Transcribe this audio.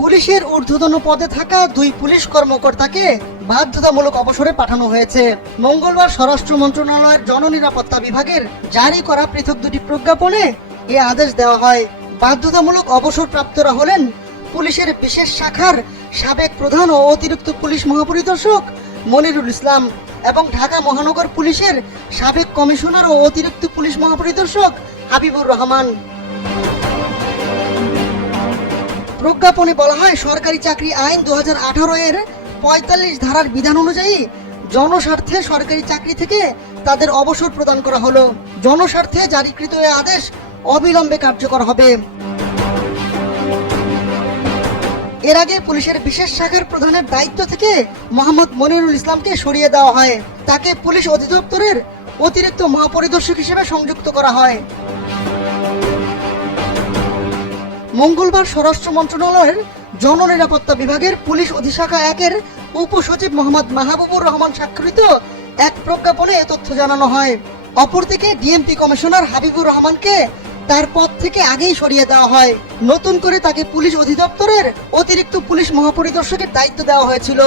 পুলিশের ঊর্ধ্বতন পদে থাকা দুই পুলিশ কর্মকর্তাকে বাধ্যতামূলক অবসরে পাঠানো হয়েছে। মঙ্গলবার স্বরাষ্ট্র মন্ত্রণালয়ের জননিরাপত্তা বিভাগের জারি করা পৃথক দুটি প্রজ্ঞাপনে এ আদেশ দেওয়া হয়। বাধ্যতামূলক অবসরপ্রাপ্তরা হলেন পুলিশের বিশেষ শাখার সাবেক প্রধান ও অতিরিক্ত পুলিশ মহাপরিদর্শক মনিরুল ইসলাম এবং ঢাকা মহানগর পুলিশের সাবেক কমিশনার ও অতিরিক্ত পুলিশ মহাপরিদর্শক হাবিবুর রহমান। প্রজ্ঞাপনে বলা হয়, সরকারি চাকরি আইন দু হাজার আঠারো এর পঁয়তাল্লিশ ধারার বিধান অনুযায়ী জনস্বার্থে সরকারি চাকরি থেকে তাদের অবসর প্রদান করা হলো। জনস্বার্থে জারিকৃত এ আদেশ অবিলম্বে কার্যকর হবে। এর আগে পুলিশের বিশেষ শাখার প্রধানের দায়িত্ব থেকে মোহাম্মদ মনিরুল ইসলামকে সরিয়ে দেওয়া হয়। তাকে পুলিশ অধিদপ্তরের অতিরিক্ত মহাপরিদর্শক হিসেবে সংযুক্ত করা হয়। মঙ্গলবার স্বরাষ্ট্র মন্ত্রণালয়ের জননিরাপত্তা বিভাগের পুলিশ অধিশাখা একের উপসচিব মোহাম্মদ মাহবুবুর রহমান স্বাক্ষরিত এক প্রজ্ঞাপনে এ তথ্য জানানো হয়। অপরদিকে ডিএমপি কমিশনার হাবিবুর রহমানকে তার পদ থেকে আগেই সরিয়ে দেওয়া হয়। নতুন করে তাকে পুলিশ অধিদপ্তরের অতিরিক্ত পুলিশ মহাপরিদর্শকের দায়িত্ব দেওয়া হয়েছিল।